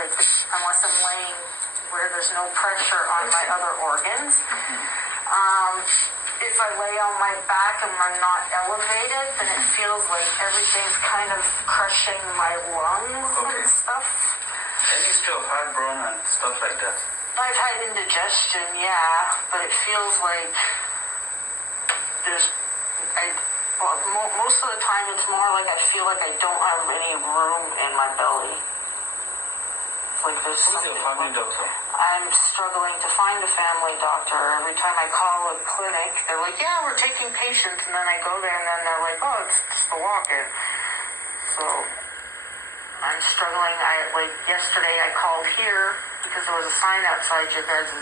like, unless I'm laying where there's no pressure on my other organs. If I lay on my back and I'm not elevated, then it feels like everything's kind of crushing my lungs and stuff. Any history of heartburn and stuff like that? I've had indigestion, yeah, but it feels like most of the time it's more like I feel like I don't have any room in my belly. It's like there's Who's your family doctor? I'm struggling to find a family doctor. Every time I call a clinic, they're like, yeah, we're taking patients, and then I go there and then they're like, oh, it's just a walk-in. So I'm struggling. Yesterday I called here because there was a sign outside your guys'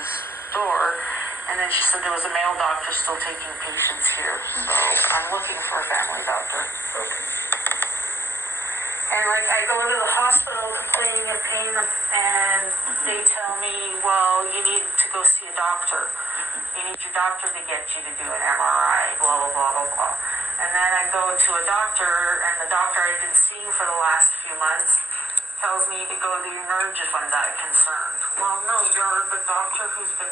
door, and then she said there was a male doctor still taking patients here. So I'm looking for a family doctor. Okay. And I go to the hospital complaining of pain, and they tell me, well, you need to go see a doctor. You need your doctor to get you to do an MRI, blah, blah, blah, blah, blah. And then I go to a doctor, and the doctor I've been seeing for the last few months tells me to go to the Emerge if I'm that concerned. Well, no, you're the doctor who's been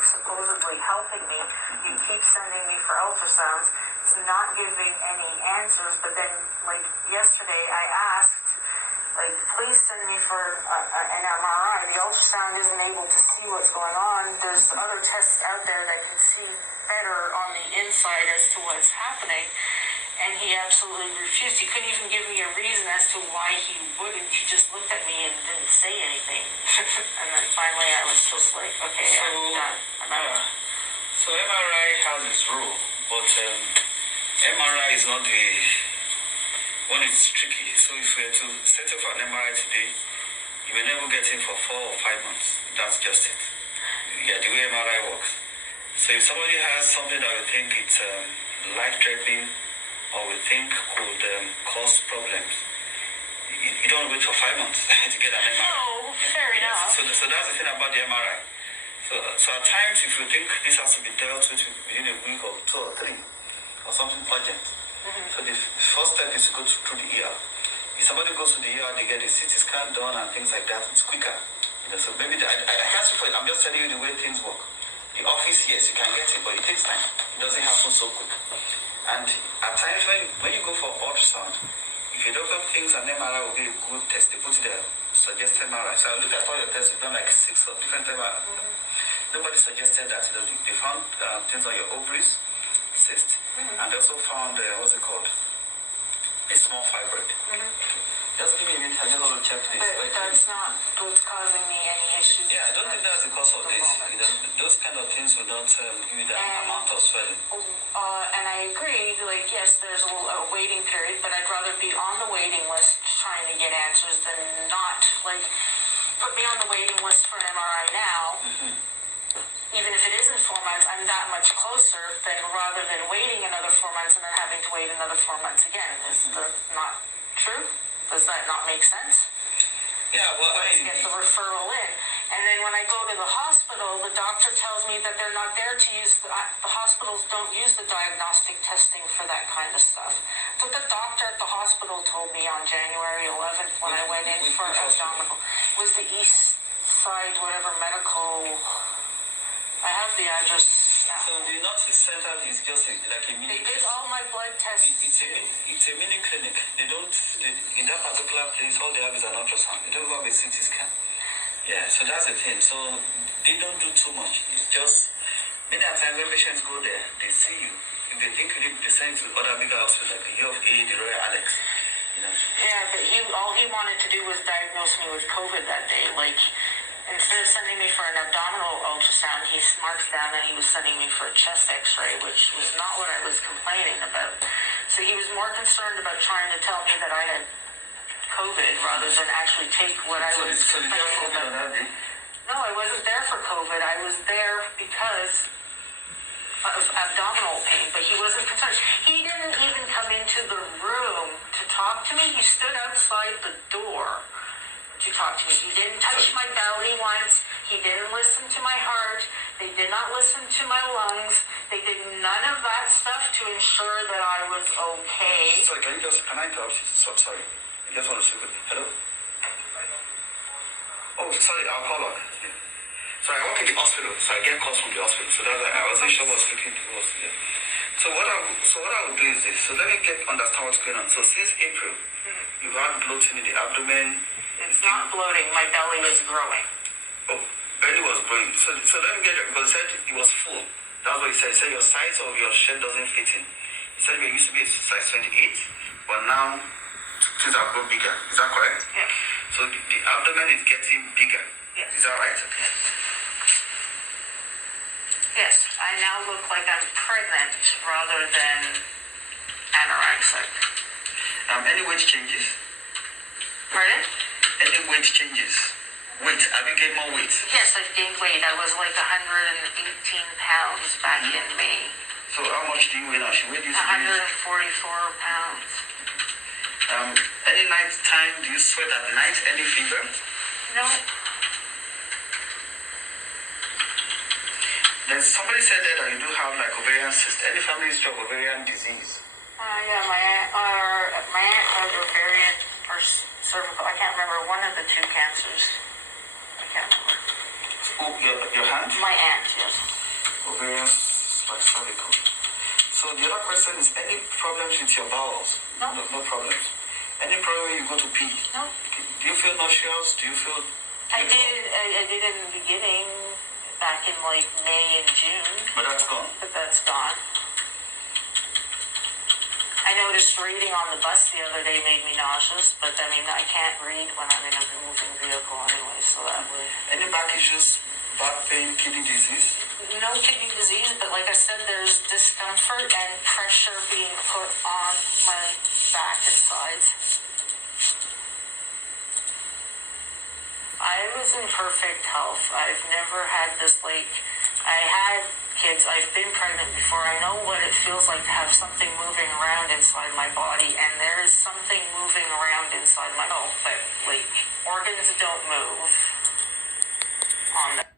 supposedly helping me. You keep sending me for ultrasounds. It's not giving any answers. But then, yesterday, I asked, please send me for an MRI. The ultrasound isn't able to see what's going on. There's other tests out there that can see better on the inside as to what's happening. And he absolutely refused. He couldn't even give me a reason as to why he wouldn't. He just looked at me and didn't say anything. And then finally I was just like, okay, I'm done. I'm out. So MRI has its role, but MRI is not the one. It's tricky. So if we were to set up an MRI today, you may never get in for 4 or 5 months. That's just it. Yeah, the way MRI works. So if somebody has something that we think it's life-threatening, or we think could cause problems, you don't wait for 5 months to get an MRI. No, fair enough. So that's the thing about the MRI. So at times, if you think this has to be dealt with within a week or 2 or 3, or something urgent, so the first step is to go through the ER. If somebody goes to the ER, they get a CT scan done and things like that, it's quicker. So maybe I can't speak for it. I'm just telling you the way things work. The office, yes, you can get it, but it takes time. It doesn't happen so quick. And at times when you go for ultrasound, if your doctor thinks an MRI will be a good test, they put it there, suggest MRI. So I look at all your tests, you've done 6 of different MRI. Nobody suggested that. They found things on your ovaries, cyst, and they also found, what's it called? A small fibroid. Just give me a minute, I just want to check this. But that's not what's causing me any issues. Yeah, I don't think that's the cause of this. Those kind of things will not give you that amount of swelling. And I agree, yes, there's a waiting period, but I'd rather be on the waiting list trying to get answers than not. Put me on the waiting list for an MRI now. Even if it isn't 4 months, I'm that much closer than rather than waiting another 4 months and then having to wait another 4 months again. Is that not true? Does that not make sense? Yeah, well, Let's get the referral in. And then when I go to the hospital, the doctor tells me that they're not there to use, the hospitals don't use the diagnostic testing for that kind of stuff. But the doctor at the hospital told me on January 11th when I went in for abdominal, was the East Side, whatever, medical, I have the address. So the Diagnostic Center is just like a mini. They did all my blood tests. It's a mini clinic. They don't, in that particular place, all they have is an ultrasound. They don't have a CT scan. Yeah, so that's the thing. So they don't do too much. It's just, many times when patients go there, they see you. If they think you need to send to other bigger hospitals like the U of A, the Royal Alex. Yeah, but all he wanted to do was diagnose me with COVID that day. Instead of sending me for an abdominal ultrasound, he marked down that he was sending me for a chest x-ray, which was not what I was complaining about. So he was more concerned about trying to tell me that I had COVID rather than actually take what I was complaining about. No, I wasn't there for COVID. I was there because of abdominal pain, but he wasn't concerned. He didn't even come into the room to talk to me. He stood outside the door to talk to me. He didn't touch my belly once. He didn't listen to my heart. They did not listen to my lungs. They did none of that stuff to ensure that I was okay. Sorry, can I interrupt you? Sorry. I just want to say, hello? Oh, sorry, I'll call her. Yeah. So I work in the hospital, so I get calls from the hospital. So that's why I wasn't sure what's looking towards. Yeah. So what I will do is this. So let me understand what's going on. So since April, you've had bloating in the abdomen. It's not bloating. My belly is growing. Oh, belly was growing. So let me get it, because he said it was full. That's what he said. He said your size of your shirt doesn't fit in. He said you used to be a size 28, but now things have grown bigger. Is that correct? Yeah. So the abdomen is getting bigger. Yes. Is that right? Okay. Yes. I now look like I'm pregnant rather than anorexic. Any weight changes? Pardon? Any weight changes? Weight? Have you gained more weight? Yes, I've gained weight. I was like 118 pounds back in May. So how much do you weigh now? Where do you 144 pounds. Any night time, do you sweat at night? Any fever? No. There's somebody said that you do have like ovarian cyst. Any family history of ovarian disease? Yeah, my aunt has ovarian or cervical. I can't remember one of the two cancers. I can't remember. Oh, your hand? My aunt, yes. Ovarian cervical. So the other question is, any problems with your bowels? No. No problems. Any problem when you go to pee? No. Do you feel nauseous? Do you feel? I did in the beginning, back in like May and June. But that's gone. But that's gone. I noticed reading on the bus the other day made me nauseous, but I mean, I can't read when I'm in a moving vehicle anyway, so that would... Any back issues, back pain, kidney disease? No kidney disease, but like I said, there's discomfort and pressure being put on my back and sides. I was in perfect health. I've never had this, like, I had kids, I've been pregnant before. I know what it feels like to have something moving around inside my body, and there is something moving around inside my body, but like organs don't move on that.